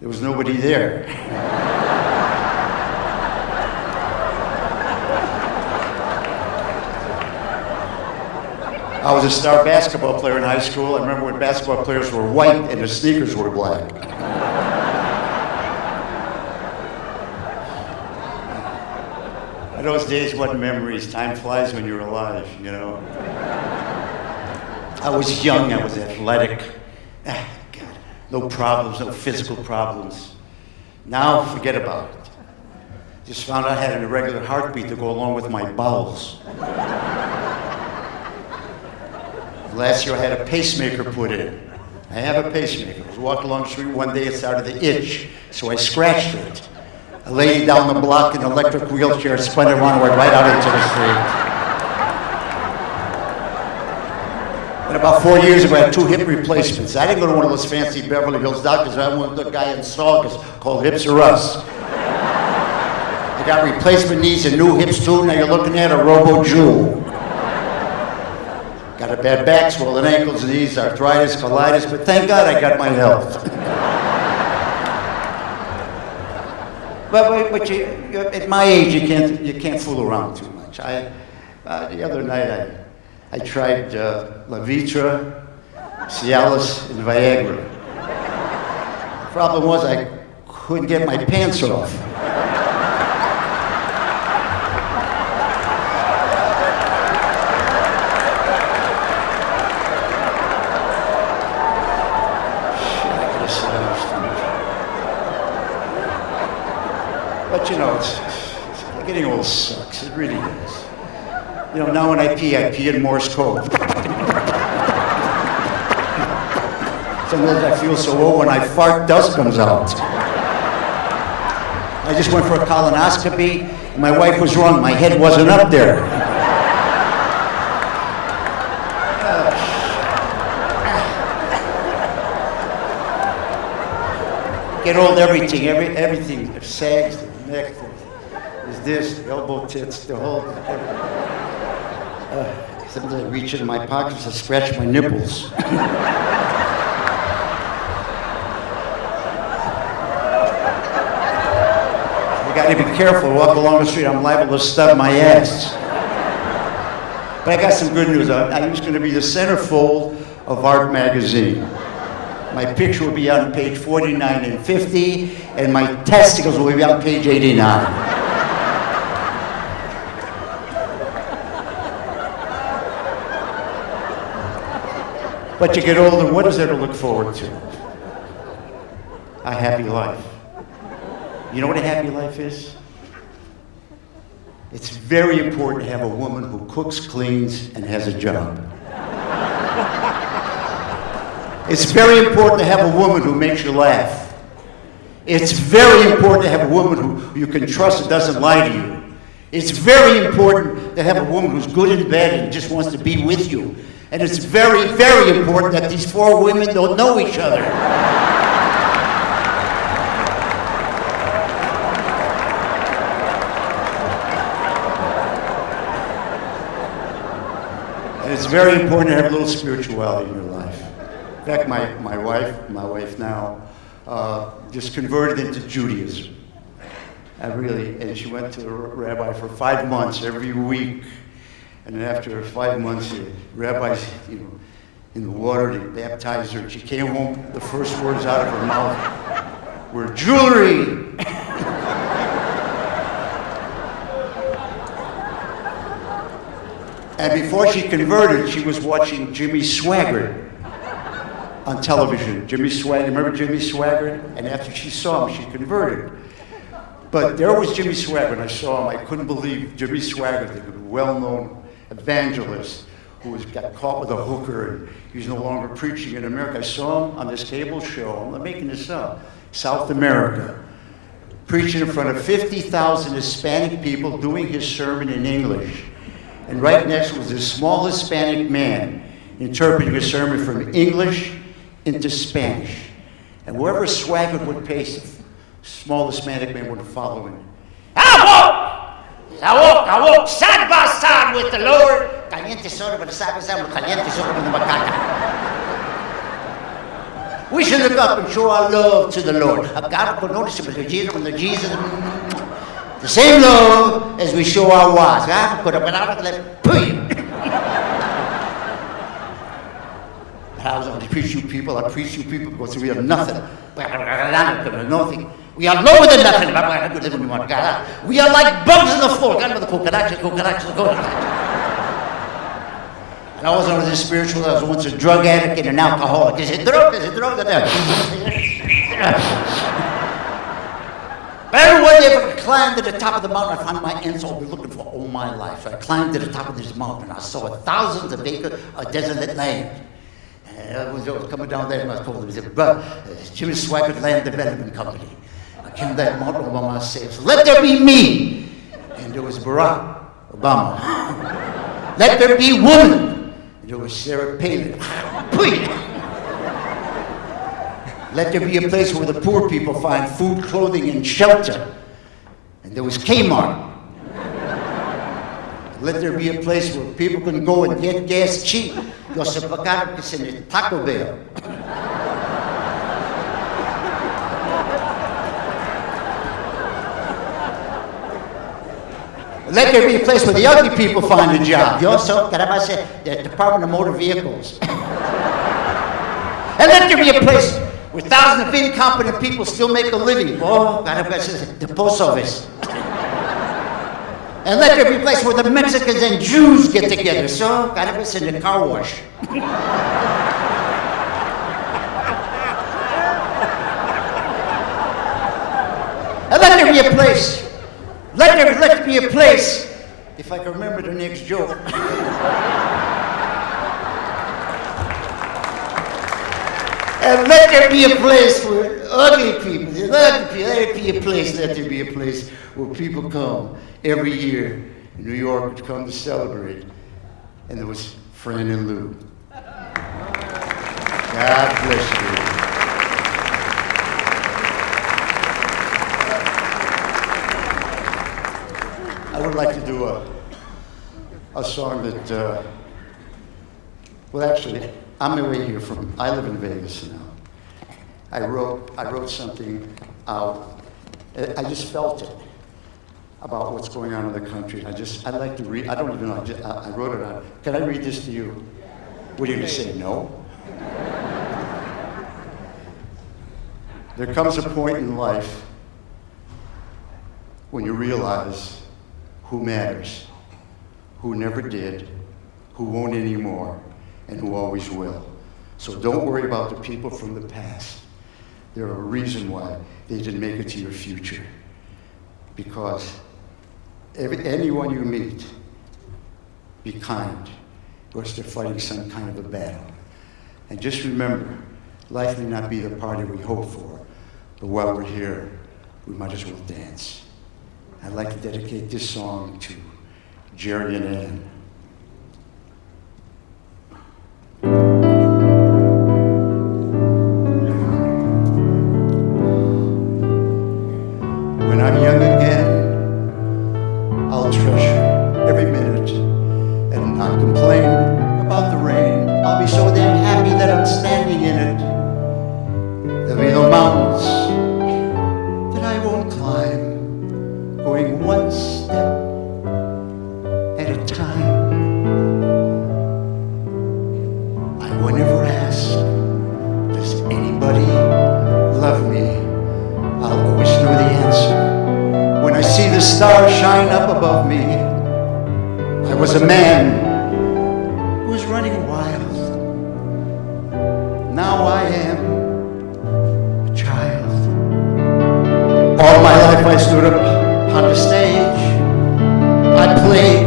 There was nobody there. I was a star basketball player in high school. I remember when basketball players were white and their sneakers were black. Those days, what memories. Time flies when you're alive, you know. I was young, I was athletic. God, no problems, no physical problems. Now, forget about it. Just found out I had an irregular heartbeat to go along with my bowels. Last year I had a pacemaker put in. I have a pacemaker. I was walking along the street one day, it started to itch, so I scratched it. A lady down the block in an electric wheelchair spun around and went right out into the street. And about 4 years ago, I had 2 hip replacements. I didn't go to one of those fancy Beverly Hills doctors. I went to a guy in Saugus called Hips R Us. I got replacement knees and new hips too. Now you're looking at a Robo-Jew. Got a bad back, swollen ankles, knees, arthritis, colitis, but thank God I got my health. But you, at my age, you can't fool around too much. The other night I tried Levitra, Cialis, and Viagra. The problem was I couldn't get my pants off. But you know, it's getting old sucks. It really is. You know, now when I pee in Morse code. Sometimes I feel so old when I fart, dust comes out. I just went for a colonoscopy, and my wife was wrong. My head wasn't up there. Get old, everything sags, the neck, there's this, the elbow tits, the whole. Sometimes I reach into my pockets to scratch my nipples. You got to be careful. Walk along the street, I'm liable to stub my ass. But I got some good news. I'm just going to be the centerfold of Art magazine. My picture will be on page 49 and 50, and my testicles will be on page 89. But you get older, what is there to look forward to? A happy life. You know what a happy life is? It's very important to have a woman who cooks, cleans, and has a job. It's very important to have a woman who makes you laugh. It's very important to have a woman who you can trust and doesn't lie to you. It's very important to have a woman who's good in bed and just wants to be with you. And it's very, very important that these 4 women don't know each other. And it's very important to have a little spirituality in your life. In fact, my wife now, just converted into Judaism. And she went to the rabbi for 5 months every week. And then after 5 months, the rabbis, in the water, they baptized her. She came home, the first words out of her mouth were jewelry. And before she converted, she was watching Jimmy Swaggart on television. Jimmy Swaggart, remember Jimmy Swaggart? And after she saw him, she converted. But there was Jimmy Swaggart, and I saw him. I couldn't believe Jimmy Swaggart, the well-known evangelist who got caught with a hooker, and he's no longer preaching in America. I saw him on this cable show, I'm making this up, South America, preaching in front of 50,000 Hispanic people doing his sermon in English. And right next was this small Hispanic man interpreting a sermon from English into Spanish. And wherever Swaggart would pace, small Hispanic man would follow him. I walk side by side with the Lord. Caliente sobre the side by side with caliente sobre the macaca. We should look up and show our love to the Lord. I've got to notice it with the Jesus, the same love as we show our wives. I put up and out like, I was going to preach you people. I preach you people because we have nothing. Nothing. We are lower than nothing. We are like bugs in the floor. And I wasn't always spiritual. I was once a drug addict and an alcoholic. Is it drug? Everyone ever climbed to the top of the mountain, I found my ends I've been looking for all my life. So I climbed to the top of this mountain. I saw thousands of acres of desolate land. And I was coming down there and I was told it was Jimmy Swaggart Land Development Company. I came that mountain all by myself. So let there be me. And there was Barack Obama. Let there be woman. And there was Sarah Palin. Let there be a place where the poor people find food, clothing, and shelter. And there was Kmart. Let there be a place where people can go and get gas cheap. Yo se pagaron que se me Taco Bell. Let there be a place where the ugly people find a job. Yo so, caramba, the Department of Motor Vehicles. And let there be a place where thousands of incompetent people still make a living. Oh, the post office. And let there be a place where the Mexicans and Jews get together. So, caramba, in the car wash. And let there be a place. Let there be a place, if I can remember the next joke. And let there be a place for ugly people. Let there be a place where people come every year in New York to come to celebrate. And there was Fran and Lou. God bless you. I would like to do a song that, well, actually, on my way here I live in Vegas now. I wrote something out. I just felt it about what's going on in the country. I'd like to read, I don't even know, I wrote it out. Can I read this to you? What are you going to say, no? There comes a point in life when you realize who matters, who never did, who won't anymore, and who always will. So don't worry about the people from the past. They're a reason why they didn't make it to your future. Because anyone you meet, be kind, because they're fighting some kind of a battle. And just remember, life may not be the party we hope for, but while we're here, we might as well dance. I'd like to dedicate this song to Jerry and Ann. When I'm young again, I'll treasure every minute and not complain about the rain. I'll be so damn happy that I'm standing in it. There'll be no mountains that I won't climb, going one step at a time. I won't ever ask, does anybody love me? I'll always know the answer. When I see the stars shine up above me, I was a man who was running wild. Now I am a child. All my life I stood up on the stage. I played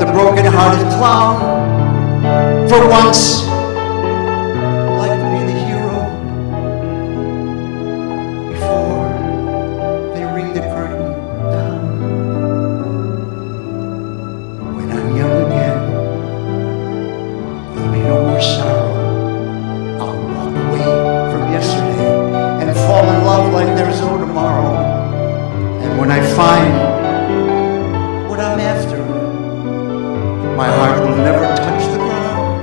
the broken-hearted clown. For once, I'd like to be the hero before they ring the curtain down. When I'm young again, there'll be no more sorrow. I'll walk away from yesterday and fall in love like there's no tomorrow. And when I find what I'm after, my heart will never touch the ground.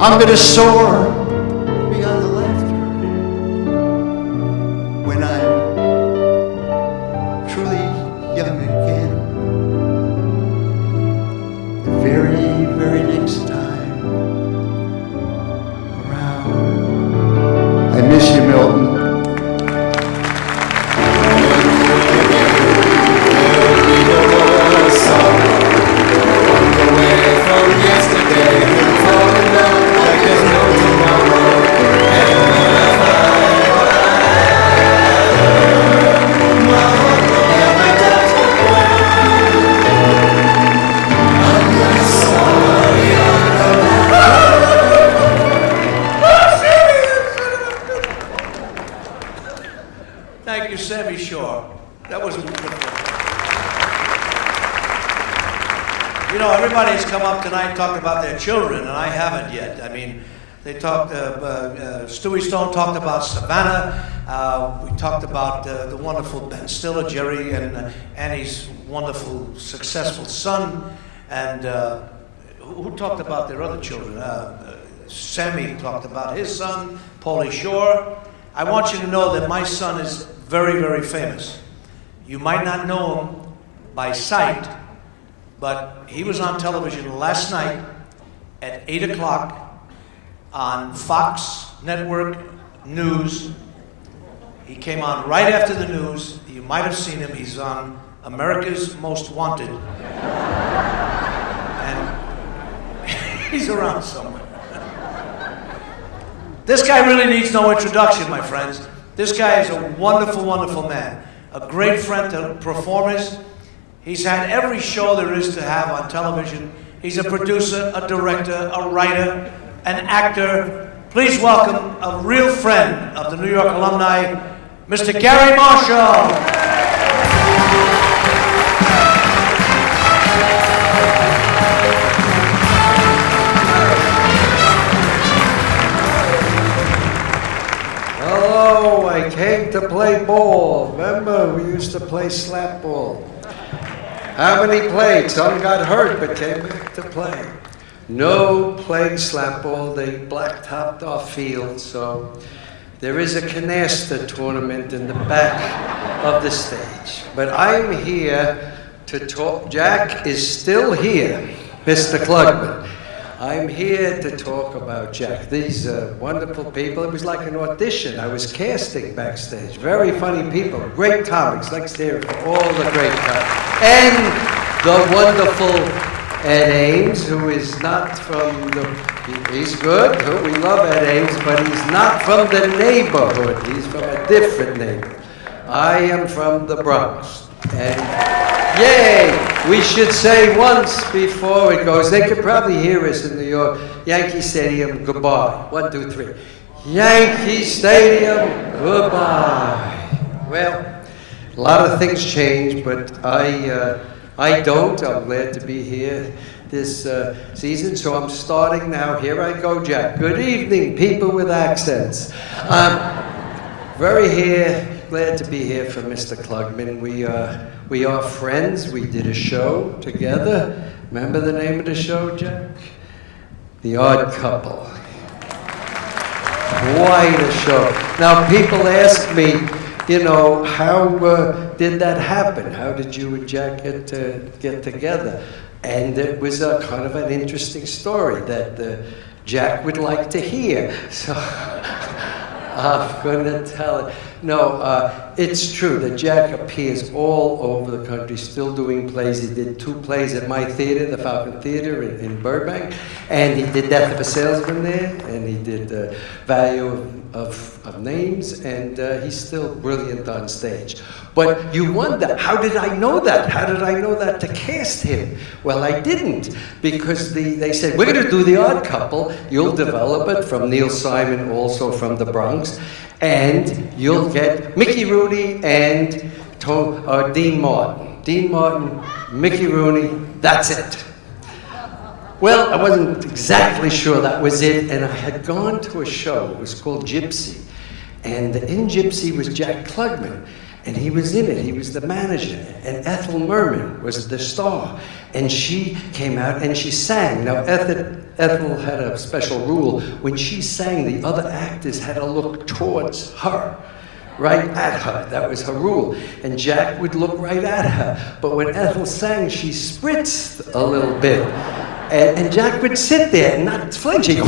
I'm gonna soar Thank you, Sammy Shore. That was wonderful. You know, everybody's come up tonight and talked about their children, and I haven't yet. I mean, they talked, Stewie Stone talked about Savannah. We talked about the wonderful Ben Stiller, Jerry, and Annie's wonderful, successful son. And who talked about their other children? Sammy talked about his son, Paulie Shore. I want you to know that my son is very, very famous. You might not know him by sight, but he was on television last night at 8 o'clock on Fox Network News. He came on right after the news. You might have seen him. He's on America's Most Wanted. And he's around somewhere. This guy really needs no introduction, my friends. This guy is a wonderful, wonderful man. A great friend to performers. He's had every show there is to have on television. He's a producer, a director, a writer, an actor. Please welcome a real friend of the New York alumni, Mr. Carey Marshall. Hello, I came to play ball. Remember, we used to play slap ball. How many played? Some got hurt, but came back to play. No playing slap ball. They blacktopped our field, so there is a canasta tournament in the back of the stage. But I'm here to talk. Jack is still here, Mr. Klugman. I'm here to talk about Jack. These wonderful people. It was like an audition. I was casting backstage. Very funny people. Great comics. Let's hear it for all the great comics. And the wonderful Ed Ames, who is not from the... He's good. We love Ed Ames, but he's not from the neighborhood. He's from a different neighborhood. I am from the Bronx. And yay! We should say once before it goes, they could probably hear us in New York, Yankee Stadium, goodbye. 1, 2, 3. Yankee Stadium, goodbye. Well, a lot of things change, but I don't. I'm glad to be here this season, so I'm starting now. Here I go, Jack. Good evening, people with accents. Glad to be here for Mr. Klugman. We are friends. We did a show together. Remember the name of the show, Jack? The Odd Couple. Quite a show. Now, people ask me, you know, how did that happen? How did you and Jack get together? And it was a kind of an interesting story that Jack would like to hear. So I'm going to tell it. No, it's true that Jack appears all over the country, still doing plays. He did 2 plays at my theater, the Falcon Theater in Burbank, and he did Death of a Salesman there, and he did Value of Names, and he's still brilliant on stage. But you wonder, how did I know that? How did I know that to cast him? Well, I didn't, because they said, we're going to do The Odd Couple. You'll develop it from Neil Simon, also from the Bronx, and you'll get Mickey Rooney and Dean Martin. Dean Martin, Mickey Rooney, that's it. Well, I wasn't exactly sure that was it, and I had gone to a show. It was called Gypsy, and in Gypsy was Jack Klugman. And he was in it. He was the manager. And Ethel Merman was the star. And she came out and she sang. Now, Ethel had a special rule. When she sang, the other actors had to look towards her, right at her. That was her rule. And Jack would look right at her. But when Ethel sang, she spritzed a little bit. And Jack would sit there and not flinch. He'd go,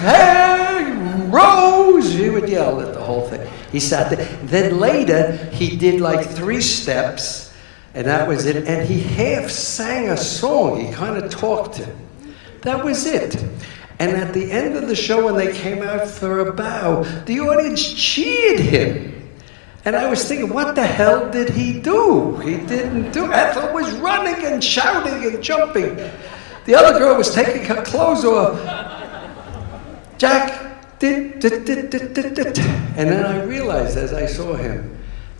hey, Rose! He would yell at the whole thing. He sat there. Then later, he did like 3 steps, and that was it. And he half sang a song. He kind of talked him. That was it. And at the end of the show, when they came out for a bow, the audience cheered him. And I was thinking, what the hell did he do? He didn't do. Ethel was running and shouting and jumping. The other girl was taking her clothes off. Jack did. And then I realized as I saw him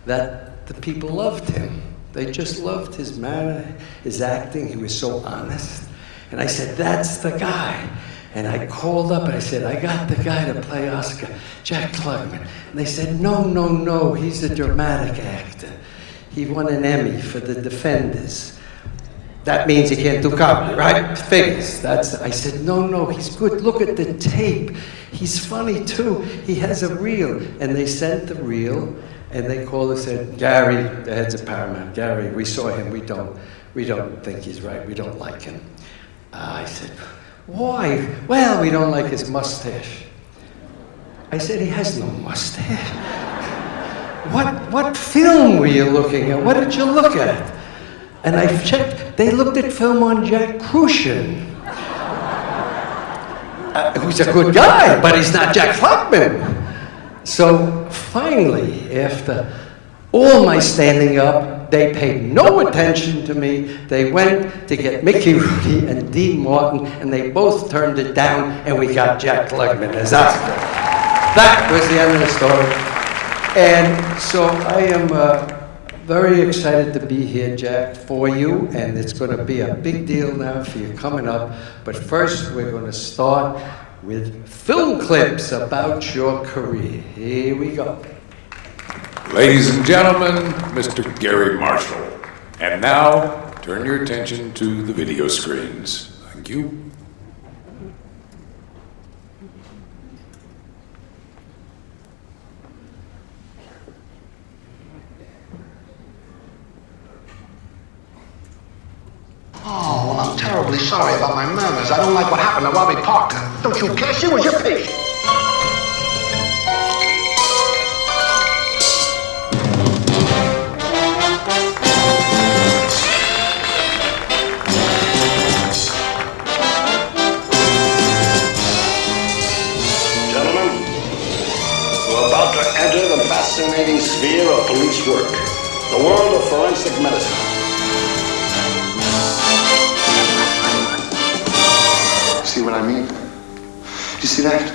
that the people loved him. They just loved his manner, his acting. He was so honest. And I said, that's the guy. And I called up and I said, I got the guy to play Oscar, Jack Klugman. And they said, no, he's a dramatic actor. He won an Emmy for The Defenders. That means he can't do comedy, right? Figures. I said, no, he's good. Look at the tape. He's funny too. He has a reel. And they sent the reel, and they called and said, Gary, the heads of Paramount, Gary, we saw him. We don't think he's right. We don't like him. I said, why? Well, we don't like his mustache. I said, he has no mustache. What film were you looking at? What did you look at? And I checked, they looked at film on Jack Crucian. Who's a good guy, but he's not Jack Klugman. So finally, after all my standing up, they paid no attention to me. They went to get Mickey Rooney and Dean Martin, and they both turned it down, and we got Jack Klugman as Oscar. That was the end of the story. And so I am very excited to be here, Jack, for you, and it's going to be a big deal now for you coming up. But first, we're going to start with film clips about your career. Here we go. Ladies and gentlemen, Mr. Gary Marshall. And now, turn your attention to the video screens. Thank you. Oh, well, I'm terribly sorry about my manners. I don't like what happened to Robbie Parker. Don't you care? She was your patient. Gentlemen, we're about to enter the fascinating sphere of police work, the world of forensic medicine. See what I mean? You see that?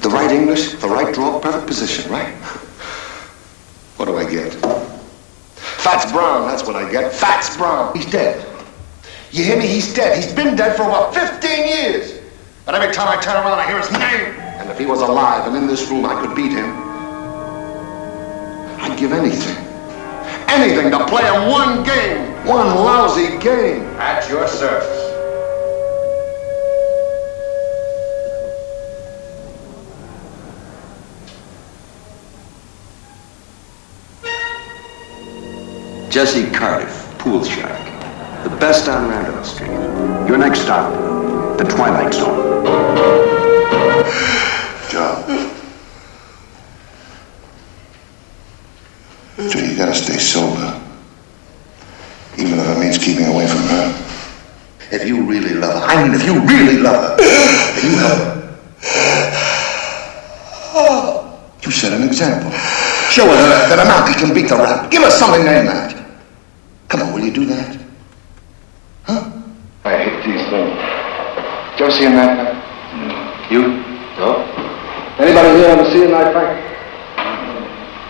The right English, the right draw, perfect position, right? What do I get? Fats Brown, that's what I get. Fats Brown. He's dead. You hear me? He's dead. He's been dead for about 15 years. But every time I turn around, I hear his name. And if he was alive and in this room, I could beat him. I'd give anything. Anything to play him one game. One lousy game. At your service. Jesse Cardiff, Pool Shack. The best on Randolph Street. Your next stop, the Twilight Zone. Joe. Joe, you gotta stay sober. Even if it means keeping away from her. If you really love her, I mean if you really love her, and you help her. You set an example. Show her that a monkey can beat the rat. Give her something to aim at. Come on, will you do that? Huh? I hate these things. Did you ever see a knife fight? You? No. Anybody here ever see a knife fight?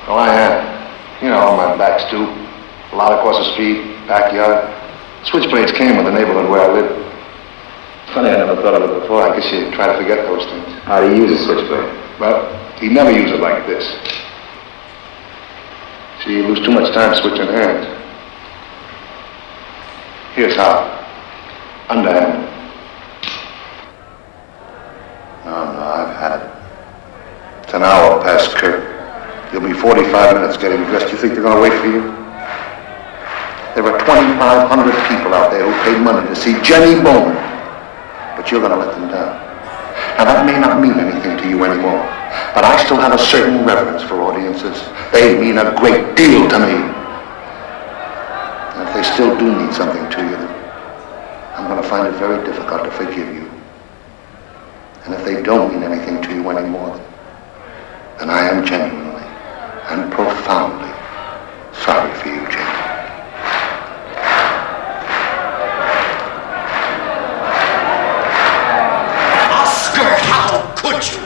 Oh, I have. You know, on my backs too. A lot across the street, backyard. Switchblades came with the neighborhood where I live. Funny, I never thought of it before. I guess you try to forget those things. How do you use a switchblade? Well, you never use it like this. See, you lose too much time switching hands. Here's how. Underhand. No, I've had it. It's an hour past Kirk. You'll be 45 minutes getting dressed. You think they're gonna wait for you? There are 2,500 people out there who paid money to see Jenny Bowman. But you're gonna let them down. Now that may not mean anything to you anymore, but I still have a certain reverence for audiences. They mean a great deal to me. And if they still do mean something to you, then I'm gonna find it very difficult to forgive you. And if they don't mean anything to you anymore, then I am genuinely and profoundly sorry for you, Jane. Oscar, how could you?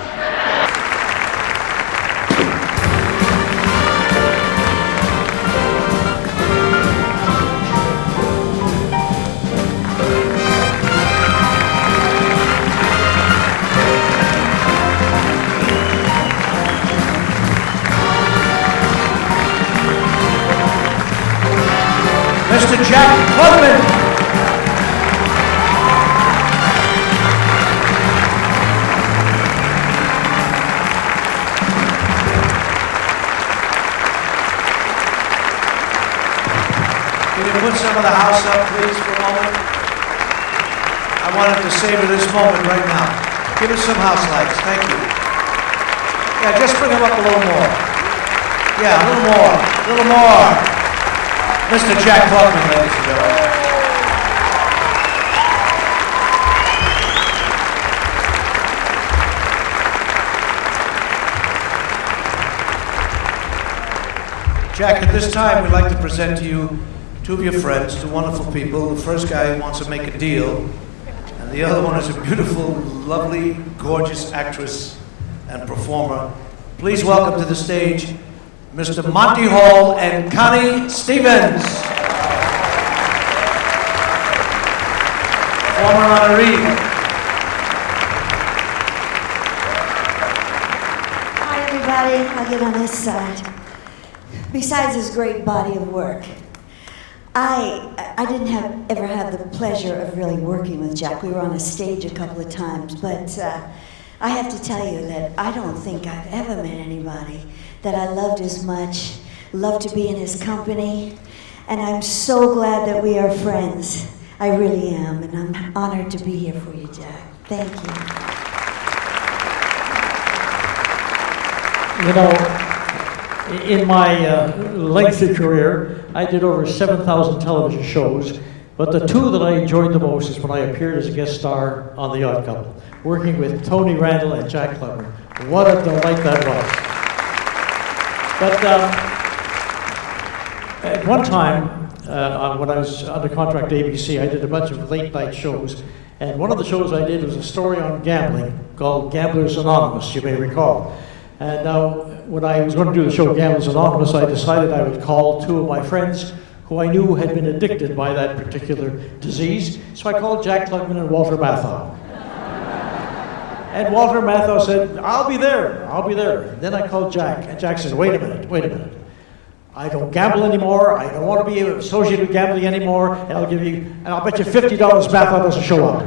Mr. Jack Klugman. Can you put some of the house up, please, for a moment? I wanted to savor this moment right now. Give us some house lights. Thank you. Yeah, just bring them up a little more. Yeah, a little more. A little more. Mr. Jack Klugman, ladies and gentlemen. Jack, at this time, we'd like to present to you two of your friends, two wonderful people. The first guy wants to make a deal, and the other one is a beautiful, lovely, gorgeous actress and performer. Please welcome to the stage Mr. Monty Hall and Connie Stevens. Former honoree. Hi, everybody. I'll get on this side. Besides his great body of work, I didn't ever have the pleasure of really working with Jack. We were on a stage a couple of times, but I have to tell you that I don't think I've ever met anybody that I loved as much, loved to be in his company, and I'm so glad that we are friends. I really am, and I'm honored to be here for you, Jack. Thank you. You know, in my lengthy career, I did over 7,000 television shows, but the two that I enjoyed the most is when I appeared as a guest star on The Odd Couple, working with Tony Randall and Jack Klugman. What a delight that was. But at one time, when I was under contract to ABC, I did a bunch of late night shows, and one of the shows I did was a story on gambling called Gamblers Anonymous, you may recall. And now, when I was going to do the show Gamblers Anonymous, I decided I would call two of my friends who I knew had been addicted by that particular disease. So I called Jack Klugman and Walter Matthau. And Walter Matthau said, I'll be there. Then I called Jack, and Jack said, wait a minute. I don't gamble anymore, I don't want to be associated with gambling anymore, and I'll bet you $50 Matthau doesn't show up.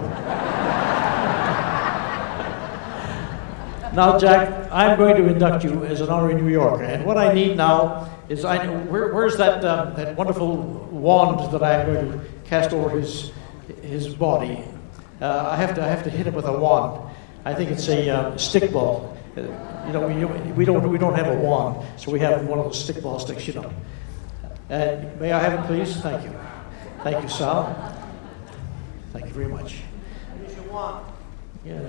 Now, Jack, I'm going to induct you as an honorary New Yorker, and what I need now is where's that wonderful wand that I'm going to cast over his body? I have to hit him with a wand. I think it's a stick ball. You know, we don't have a wand, so we have one of those stick ball sticks, you know. May I have it, please? Thank you. Thank you, Sal. Thank you very much. Here's your wand. Yeah.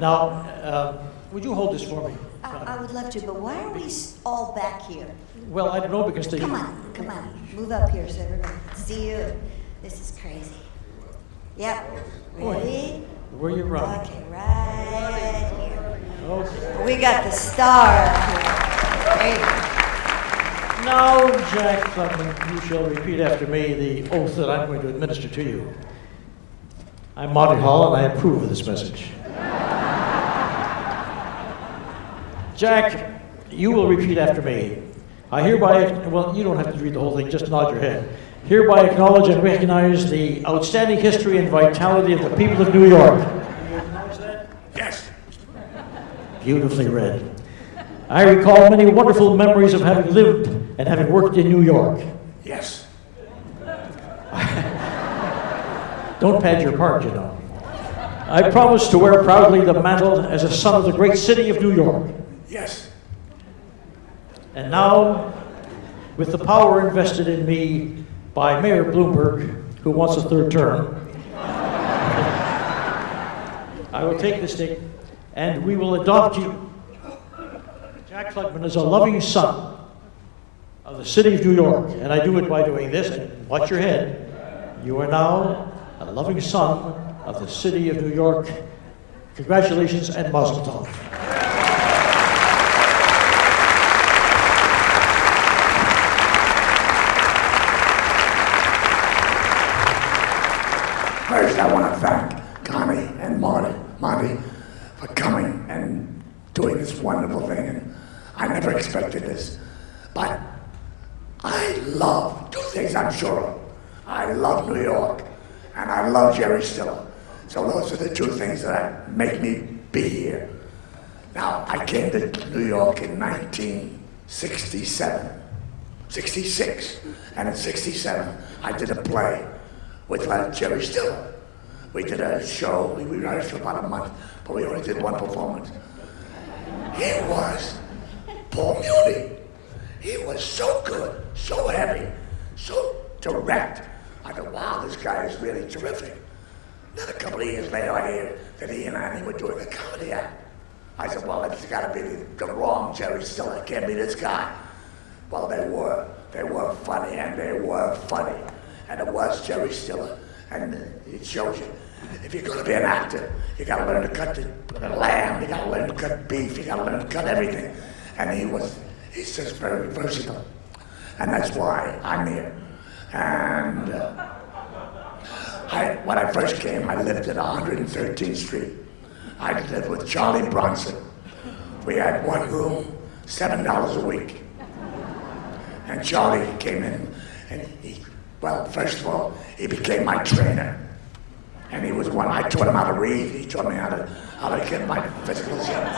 Now, would you hold this for me? I would love to, but why are we all back here? Well, I don't know because they... Come on. Move up here so everybody can see you. This is crazy. Yep. Ready? Where you running? Okay, right here. Okay. We got the star up here. There you go. Now, Jack Klugman, you shall repeat after me the oath that I'm going to administer to you. I'm Monty Hall, and I approve of this message. Jack, you will repeat after me. I hereby, well, you don't have to read the whole thing, just nod your head. Hereby acknowledge and recognize the outstanding history and vitality of the people of New York. Do you acknowledge that? Yes. Beautifully read. I recall many wonderful memories of having lived and having worked in New York. Yes. Don't pad your part, you know. I promise to wear proudly the mantle as a son of the great city of New York. Yes. And now, with the power invested in me by Mayor Bloomberg, who wants a third term, I will take the stick and we will adopt you, Jack Klugman, as a loving son of the city of New York. And I do it by doing this, and watch your head. You are now a loving son of the city of New York. Congratulations and mazel tov. First, I want to thank Connie and Monty for coming and doing this wonderful thing. And I never expected this, but I love things I'm sure of. I love New York, and I love Jerry Stiller. So those are the two things that make me be here. Now, I came to New York in 1966, and in 67, I did a play with Jerry Stiller. We did a show, we rehearsed for about a month, but we only did one performance. He was Paul Muni. He was so good, so heavy, so direct. I thought, wow, this guy is really terrific. Then a couple of years later, I hear that he and Annie were doing a comedy act. I said, well, it's got to be the wrong Jerry Stiller. It can't be this guy. Well, they were funny, and they were funny. And it was Jerry Stiller. And it shows you, if you're going to be an actor, you got to learn to cut the lamb, you got to learn to cut beef, you got to learn to cut everything. And he's just very versatile. And that's why I'm here. And when I first came, I lived at 113th Street. I lived with Charlie Bronson. We had one room, $7 a week. And Charlie came in, and first of all, he became my trainer. And he was one, I taught him how to read, he taught me how to get my physical skills.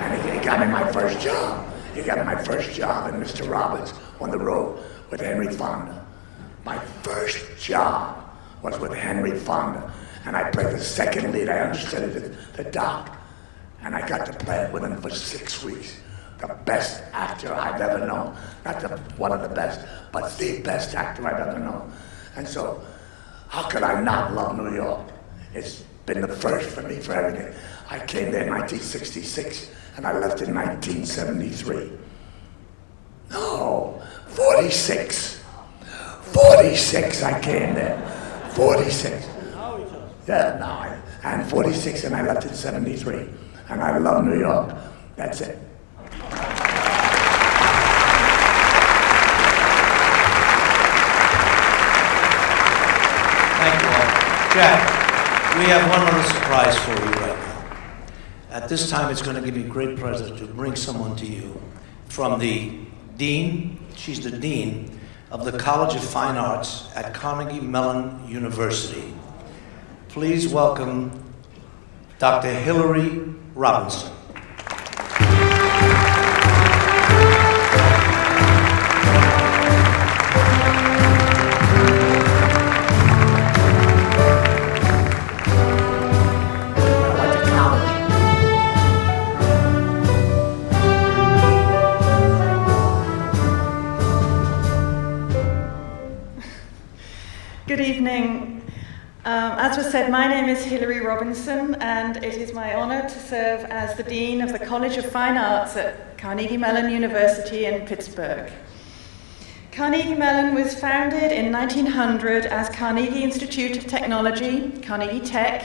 And he got me my first job. He got me my first job in Mr. Roberts on the road with Henry Fonda. My first job was with Henry Fonda. And I played the second lead. I understudied the doc. And I got to play it with him for 6 weeks. The best actor I've ever known. Not one of the best, but the best actor I've ever known. And so, how could I not love New York? It's been the first for me for everything. I came there in 1966, and I left in 1973. No, 46. 46 I came there. 46. Yeah, no, and 46, and I left in 73. And I love New York. That's it. Thank you all. Jack, we have one other surprise for you right now. At this time, it's going to give me great pleasure to bring someone to you from the dean. She's the dean of the College of Fine Arts at Carnegie Mellon University. Please welcome Dr. Hillary Robinson. Good evening. As was said, my name is Hillary Robinson, and it is my honor to serve as the Dean of the College of Fine Arts at Carnegie Mellon University in Pittsburgh. Carnegie Mellon was founded in 1900 as Carnegie Institute of Technology, Carnegie Tech,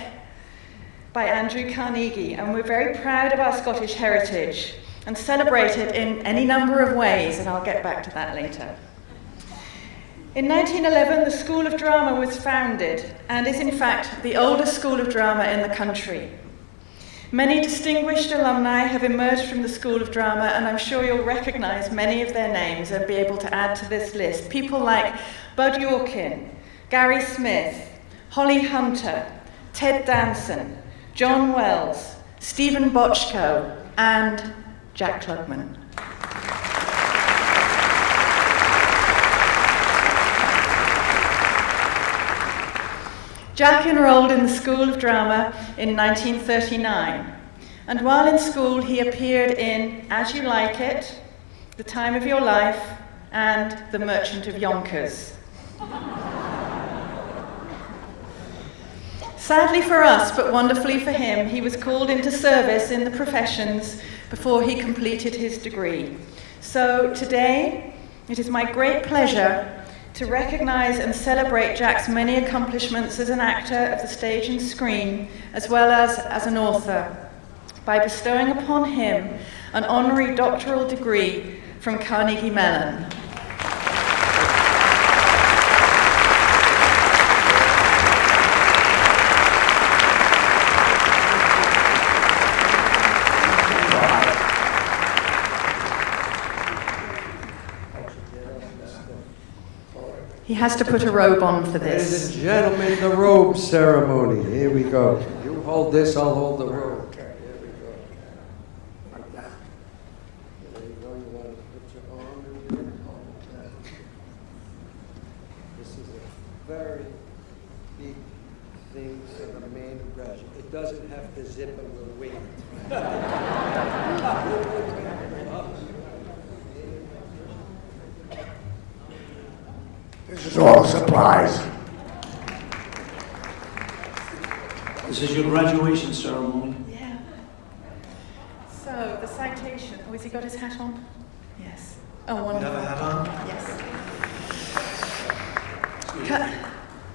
by Andrew Carnegie, and we're very proud of our Scottish heritage and celebrate it in any number of ways, and I'll get back to that later. In 1911, the School of Drama was founded and is in fact the oldest school of drama in the country. Many distinguished alumni have emerged from the School of Drama, and I'm sure you'll recognize many of their names and be able to add to this list. People like Bud Yorkin, Gary Smith, Holly Hunter, Ted Danson, John Wells, Stephen Bochco, and Jack Klugman. Jack enrolled in the School of Drama in 1939, and while in school he appeared in As You Like It, The Time of Your Life, and The Merchant of Yonkers. Sadly for us, but wonderfully for him, he was called into service in the professions before he completed his degree. So today, it is my great pleasure to recognize and celebrate Jack's many accomplishments as an actor of the stage and screen, as well as an author, by bestowing upon him an honorary doctoral degree from Carnegie Mellon. He has to put a robe on for Ladies this. and gentlemen, the robe ceremony. Here we go. You hold this, I'll hold the robe. Here we go. Like that. There you go. You want to put your arm in here. This is a very big thing for the man who grabs it. It doesn't have to zip and we'll wait. This is all a surprise. This is your graduation ceremony. Yeah. So, the citation. Oh, has he got his hat on? Yes. Oh, You wonderful. have a hat on? Yes.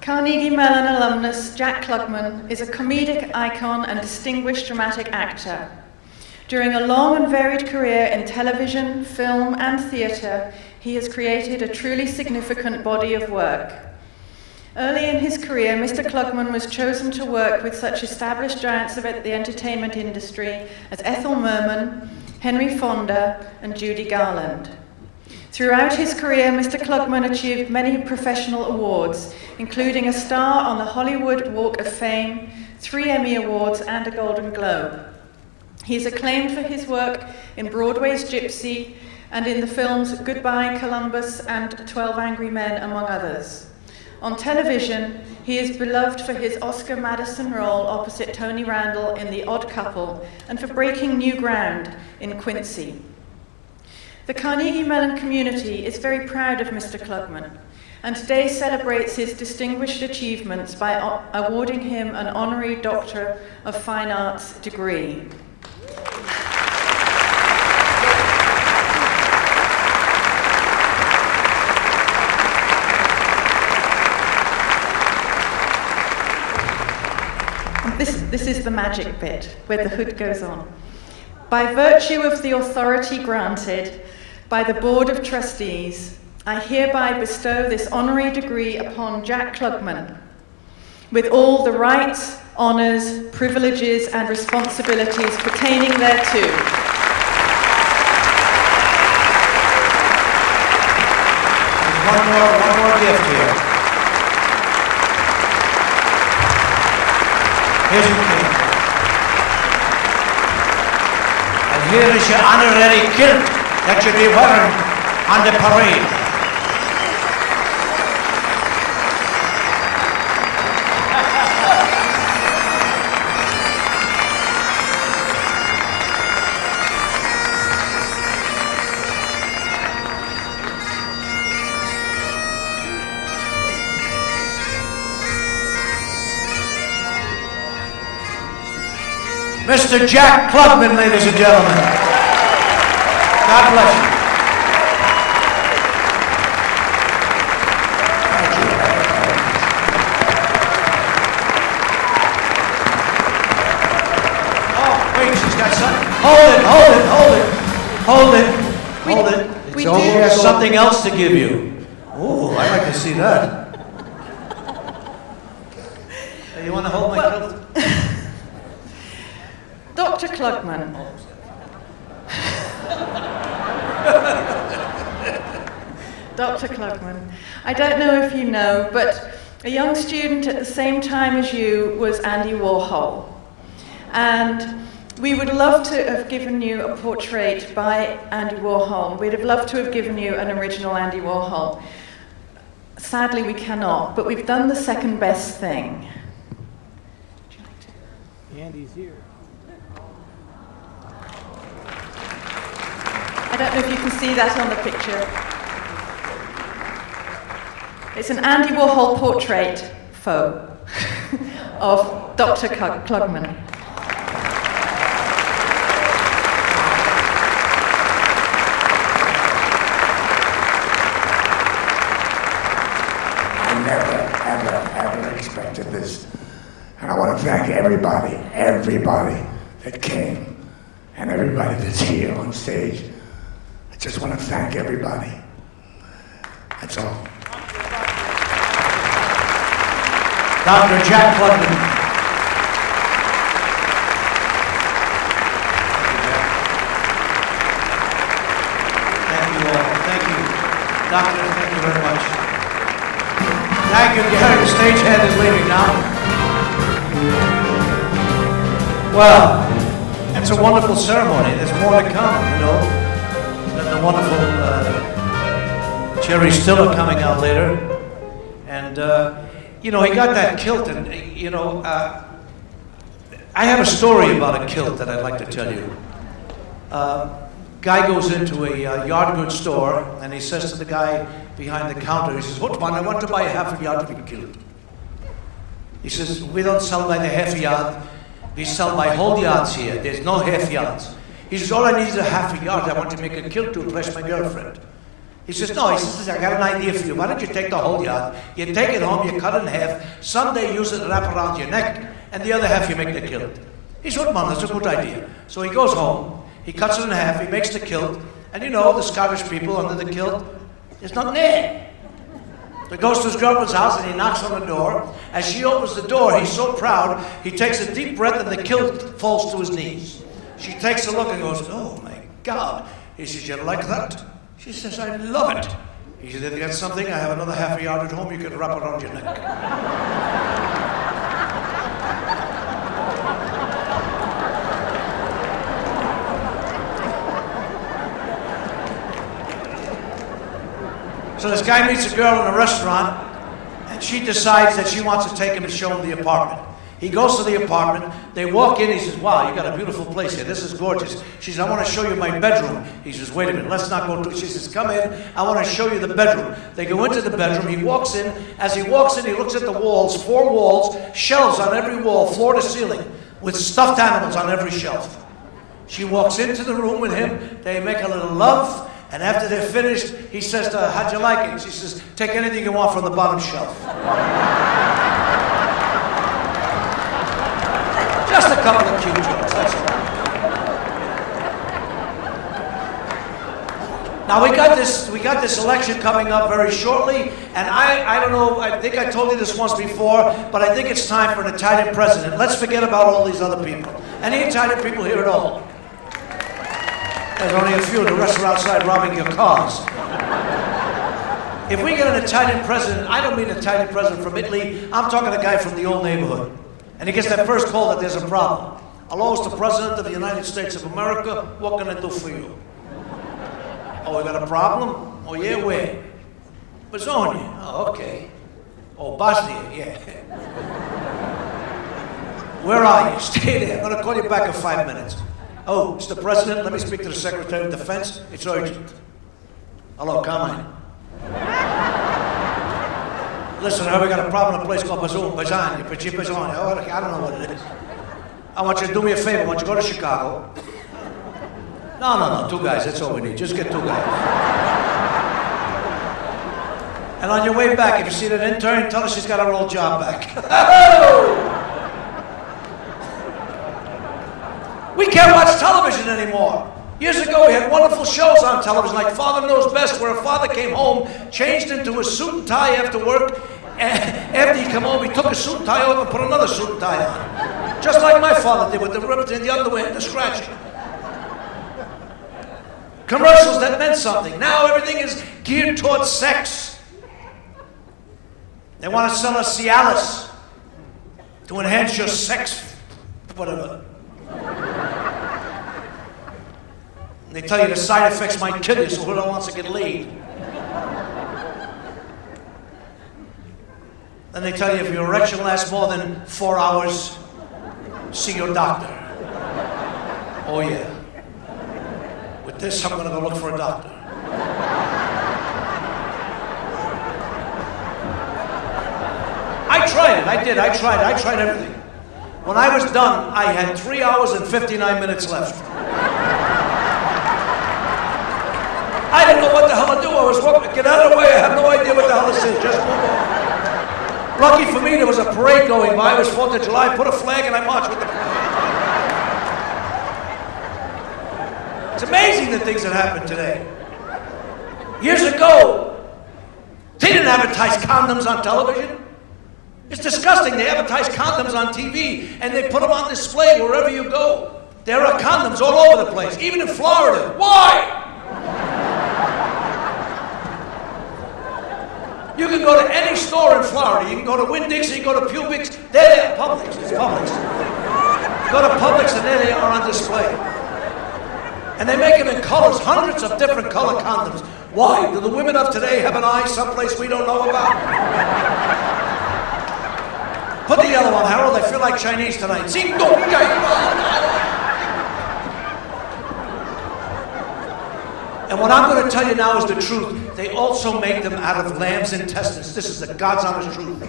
Carnegie Mellon alumnus Jack Klugman is a comedic icon and distinguished dramatic actor. During a long and varied career in television, film, and theatre, he has created a truly significant body of work. Early in his career, Mr. Klugman was chosen to work with such established giants of the entertainment industry as Ethel Merman, Henry Fonda, and Judy Garland. Throughout his career, Mr. Klugman achieved many professional awards, including a star on the Hollywood Walk of Fame, 3 Emmy Awards, and a Golden Globe. He is acclaimed for his work in Broadway's Gypsy and in the films Goodbye Columbus and 12 Angry Men, among others. On television, he is beloved for his Oscar Madison role opposite Tony Randall in The Odd Couple and for breaking new ground in Quincy. The Carnegie Mellon community is very proud of Mr. Klugman and today celebrates his distinguished achievements by awarding him an honorary Doctor of Fine Arts degree. This is the magic bit, where the hood goes on. By virtue of the authority granted by the Board of Trustees, I hereby bestow this honorary degree upon Jack Klugman, with all the rights, honors, privileges, and responsibilities pertaining thereto. One more gift here. Here's your gift. And here is your honorary kilt that you'll be wearing on the parade. Mr. Jack Klugman, ladies and gentlemen. God bless you. Oh, wait, she's got something. Hold it. She has something else to give you. Oh, I'd like to see that. Hey, you want to hold my kilt? Dr. Klugman. Dr. Klugman, I don't know if you know, but a young student at the same time as you was Andy Warhol. And we would love to have given you a portrait by Andy Warhol. We'd have loved to have given you an original Andy Warhol. Sadly, we cannot, but we've done the second best thing. Andy's here. I don't know if you can see that on the picture. It's an Andy Warhol portrait faux of Dr. Klugman. I never, ever expected this. And I want to thank everybody that came and everybody that's here on stage. I just want to thank everybody. That's all. Dr. Jack Klugman. Thank you all. Thank you. Doctor, thank you very much. Thank you, Gary. The stagehand is leaving now. Well, it's a wonderful ceremony. There's more to come, you know. And the wonderful Jerry Stiller coming out later. And, you know, he got that kilt, and, you know, I have a story about a kilt that I'd like to tell you. Guy goes into a yard goods store, and he says to the guy behind the counter, he says, "Hutman, I want to buy a half a yard of a kilt." He says, "We don't sell by the half yard. We sell by whole yards here. There's no half yards." He says, "All I need is a half a yard. I want to make a kilt to impress my girlfriend." He says, "No," he says, "I got an idea for you. Why don't you take the whole yard, you take it home, you cut it in half, Sunday use it to wrap around your neck, and the other half you make the kilt." He says, "Man, that's a good idea." So he goes home, he cuts it in half, he makes the kilt, and you know, the Scottish people under the kilt, there's nothing there. So he goes to his girlfriend's house and he knocks on the door. As she opens the door, he's so proud, he takes a deep breath and the kilt falls to his knees. She takes a look and goes, "Oh my God." He says, "You like that?" She says, "I love it." He said, "You got something? I have another half a yard at home, you can wrap it around your neck." So this guy meets a girl in a restaurant, and she decides that she wants to take him and show him the apartment. He goes to the apartment, they walk in, he says, "Wow, you got a beautiful place here, this is gorgeous." She says, "I want to show you my bedroom." He says, "Wait a minute, let's not go to it." She says, "Come in, I want to show you the bedroom." They go into the bedroom, he walks in. As he walks in, he looks at the walls, 4 walls, shelves on every wall, floor to ceiling, with stuffed animals on every shelf. She walks into the room with him, they make a little love, and after they're finished, he says to her, "How'd you like it?" She says, "Take anything you want from the bottom shelf." Just a couple of cute jokes, that's all. Now we got this election coming up very shortly, and I don't know, I think I told you this once before, but I think it's time for an Italian president. Let's forget about all these other people. Any Italian people here at all? There's only a few, the rest are outside robbing your cars. If we get an Italian president, I don't mean an Italian president from Italy, I'm talking a guy from the old neighborhood. And he gets that first call that there's a problem. "Hello, it's the President of the United States of America. What can I do for you?" "Oh, we got a problem?" "Oh, yeah, where?" "Bisogna." "Oh, okay." "Oh, Bosnia, yeah." "Where are you?" "Stay there. I'm going to call you back in 5 minutes." "Oh, it's the President. Let me speak to the Secretary of Defense. It's urgent." "Hello, come on." "Listen, we got a problem in a place called Bisogna. Oh, I don't know what it is. I want you to do me a favor. I want you to go to Chicago. No, 2 guys, that's all we need. Just get 2 guys. And on your way back, if you see that intern, tell her she's got her old job back." We can't watch television anymore. Years ago, we had wonderful shows on television, like Father Knows Best, where a father came home, changed into a suit and tie after work, and after he came home, he took a suit and tie off and put another suit and tie on. Just like my father did with the ribbons in the underwear and the scratching. Commercials that meant something. Now everything is geared towards sex. They want to sell us Cialis to enhance your sex, whatever. They tell you the side effects might kill you, so who wants to get laid? Then they tell you if your erection lasts more than 4 hours, see your doctor. Oh yeah. With this, I'm gonna go look for a doctor. I tried it, I tried everything. When I was done, I had 3 hours and 59 minutes left. I didn't know what the hell to do. I was walking, get out of the way, I have no idea what the hell this is, just move on. Lucky for me, there was a parade going by. It was 4th of July, put a flag and I marched with the flag. It's amazing the things that happen today. Years ago, they didn't advertise condoms on television. It's disgusting. They advertise condoms on TV and they put them on display wherever you go. There are condoms all over the place, even in Florida. Why? You can go to any store in Florida. You can go to Winn-Dixie, you can go to Publix. There they are. Publix. It's Publix. You go to Publix and there they are on display. And they make them in colors, hundreds of different color condoms. Why? Do the women of today have an eye someplace we don't know about? Put the yellow on, Harold. I feel like Chinese tonight. And what I'm going to tell you now is the truth. They also make them out of lamb's intestines. This is the God's honest truth.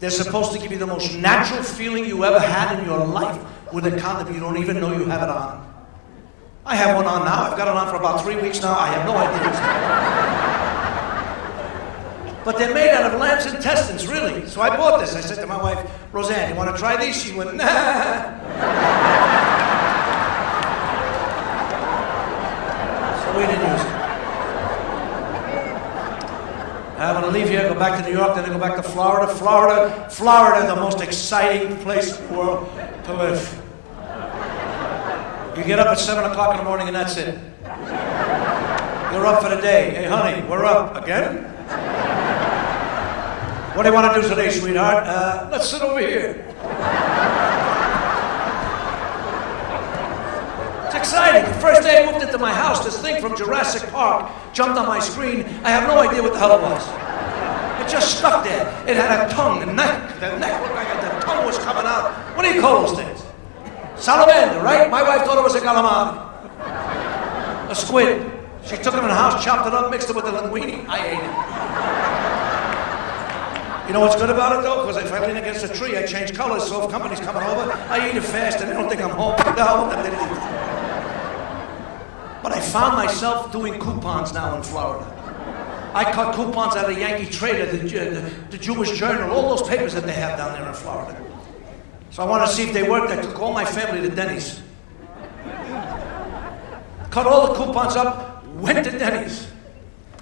They're supposed to give you the most natural feeling you ever had in your life with a condom. You don't even know you have it on. I have one on now. I've got it on for about 3 weeks now. I have no idea. But they're made out of lamb's intestines, really. So I bought this. I said to my wife, Roseanne, you want to try these? She went, nah. So we didn't use it. I'm going to leave here, go back to New York, then I go back to Florida. Florida, the most exciting place in the world to live. You get up at 7 o'clock in the morning and that's it. You're up for the day. Hey, honey, we're up. Again? What do you want to do today, sweetheart? Let's sit over here. It's exciting. The first day I moved into my house, this thing from Jurassic Park jumped on my screen. I have no idea what the hell it was. It just stuck there. It had a tongue, the neck looked like the tongue was coming out. What do you call those things? Salamander, right? My wife thought it was a calamari. A squid. She took him in the house, chopped it up, mixed it with the linguine. I ate it. You know what's good about it, though? Because if I lean against a tree, I change colors, so if company's coming over, I eat it fast, and they don't think I'm home. No. But I found myself doing coupons now in Florida. I cut coupons out of Yankee Trader, the Jewish Journal, all those papers that they have down there in Florida. So I wanted to see if they worked. I took all my family to Denny's. Cut all the coupons up, went to Denny's.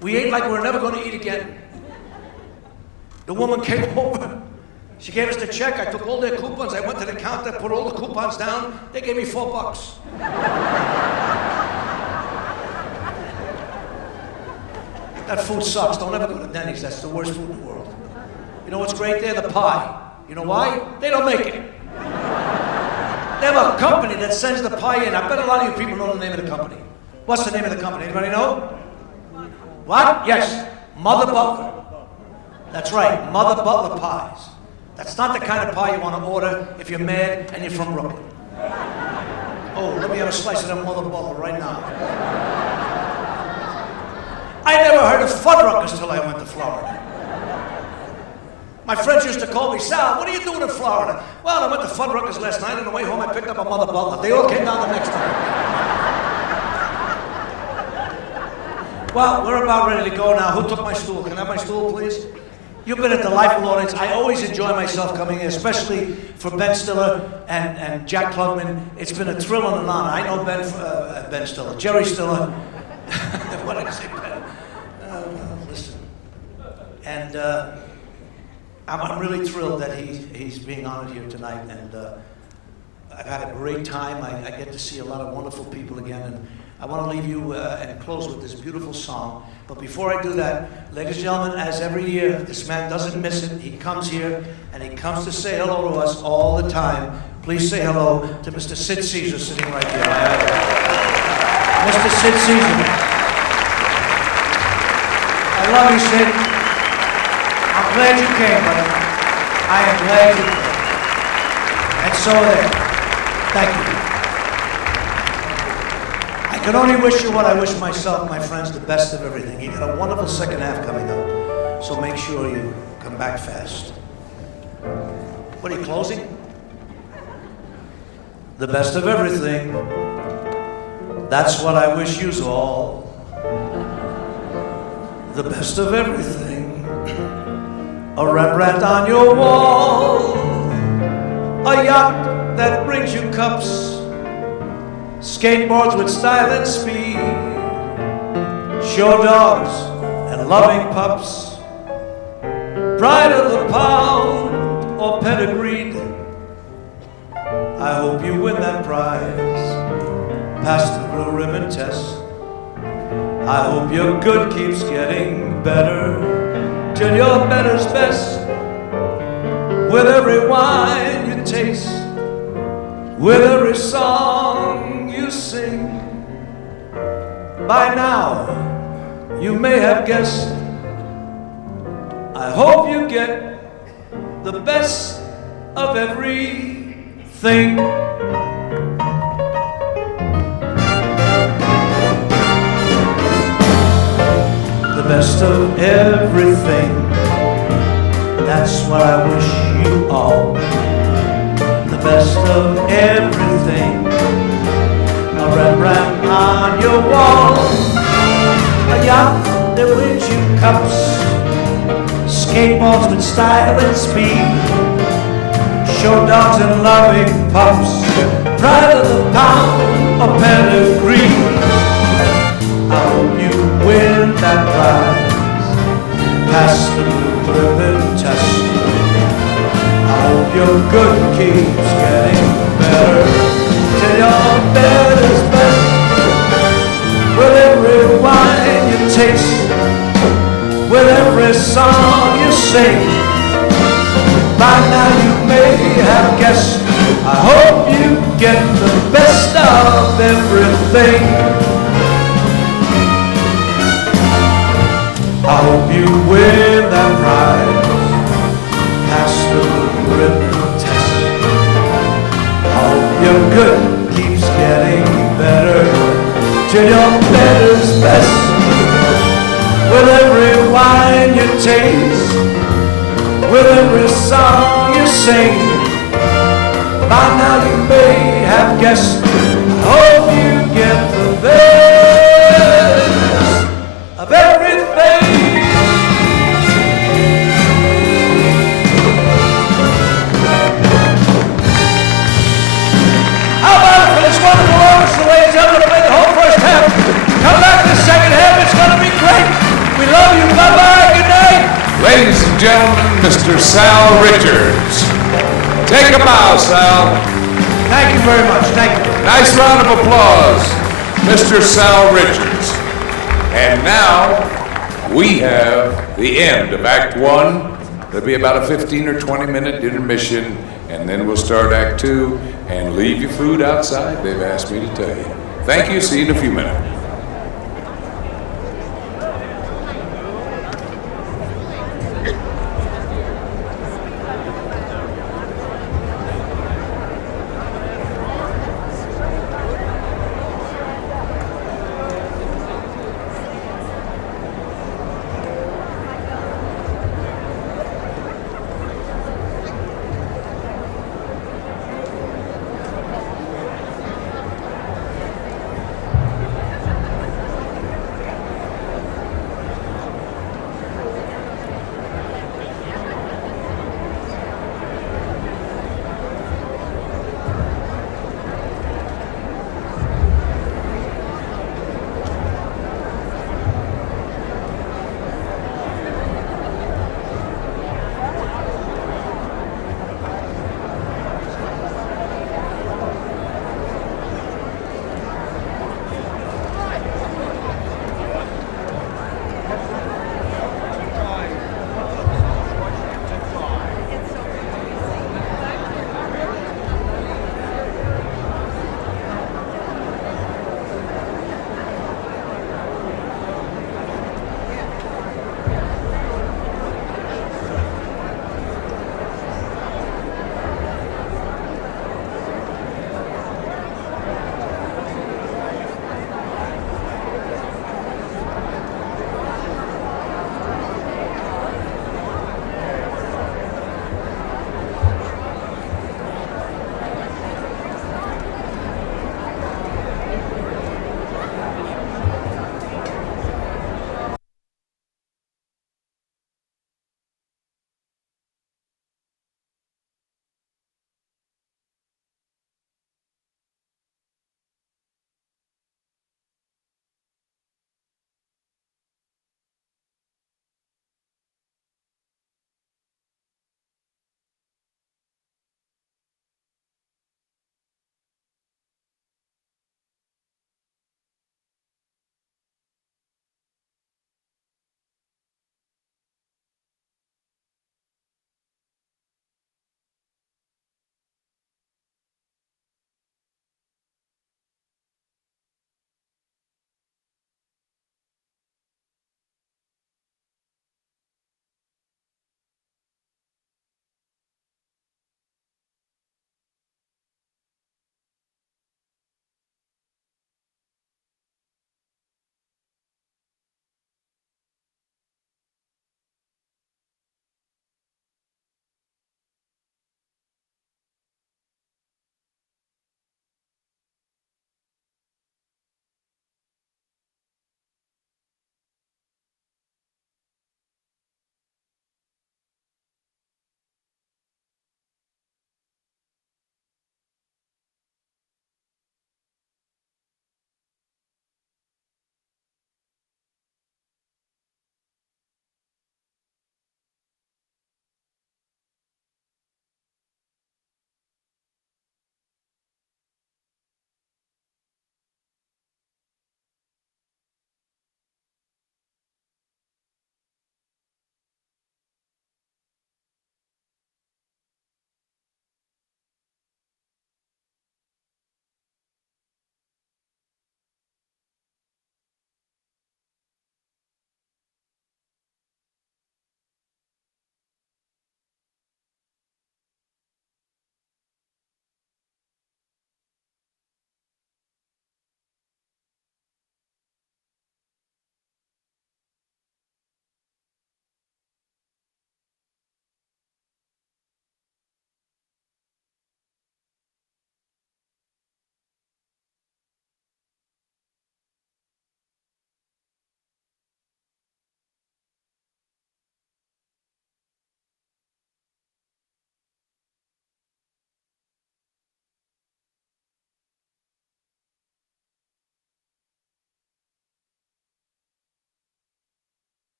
We ate like we were never going to eat again. The woman came over. She gave us the check. I took all their coupons. I went to the counter, put all the coupons down. They gave me $4. That food sucks. Don't ever go to Denny's. That's the worst food in the world. You know what's great there? The pie. You know why? They don't make it. They have a company that sends the pie in. I bet a lot of you people know the name of the company. What's the name of the company? Anybody know? What? Yes. Mother Butler. That's right. Mother Butler pies. That's not the kind of pie you want to order if you're mad and you're from Brooklyn. Oh, let me have a slice of that Mother Butler right now. I never heard of Fuddruckers until I went to Florida. My friends used to call me, Sal, what are you doing in Florida? Well, I went to Fuddruckers last night. On the way home, I picked up a Mother Butler. They all came down the next time. Well, we're about ready to go now. Who took my stool? Can I have my stool, please? You've been a delightful audience. I always enjoy myself coming here, especially for Ben Stiller and Jack Klugman. It's been a thrill and an honor. I know Ben Stiller, Jerry Stiller. What did I say, Ben? Listen. And I'm really thrilled that he's being honored here tonight. And I've had a great time. I get to see a lot of wonderful people again. And I want to leave you and close with this beautiful song. But before I do that, ladies and gentlemen, as every year, this man doesn't miss it. He comes here, and he comes to say hello to us all the time. Please say hello to Mr. Sid Caesar sitting right here. Mr. Sid Caesar. I love you, Sid. I'm glad you came, brother. I am glad you came. And so are they. Thank you. I can only wish you what I wish myself, my friends, the best of everything. You got a wonderful second half coming up, so make sure you come back fast. What are you closing? The best of everything. That's what I wish you all. The best of everything. A Rembrandt on your wall. A yacht that brings you cups. Skateboards with style and speed, show dogs and loving pups, pride of the pound or pedigreed. I hope you win that prize, pass the blue ribbon test. I hope your good keeps getting better. till your better's best. With every wine you taste, with every song you sing. By now, you may have guessed, I hope you get the best of everything. The best of everything, that's what I wish you all. The best of everything, a Rembrandt on your wall, a yacht that wins you cups, skateboards with style and speed, show dogs and loving pups, pride of the pound or pedigree. I hope you win that prize, pass the blue ribbon test. I hope your good keeps getting better till your better's best. With every wine you taste, with every song you sing, by now you may have guessed, I hope you get the best of everything. I hope you win that prize, pass the ribbon test. I hope your good keeps getting better till your better's best. With every wine you taste, with every song you sing, by now you may have guessed, I hope you get the best of everything. How about it for this wonderful orchestra, ladies and gentlemen, to play the whole first half. Come back in the second half, it's going to be great. We love you, bye-bye, good night. Ladies and gentlemen, Mr. Sal Richards. Take a bow, Sal. Thank you very much, thank you. Nice round of applause, Mr. Sal Richards. And now, we have the end of Act 1. There'll be about a 15 or 20-minute intermission, and then we'll start Act 2, and leave your food outside, they've asked me to tell you. Thank you, see you in a few minutes.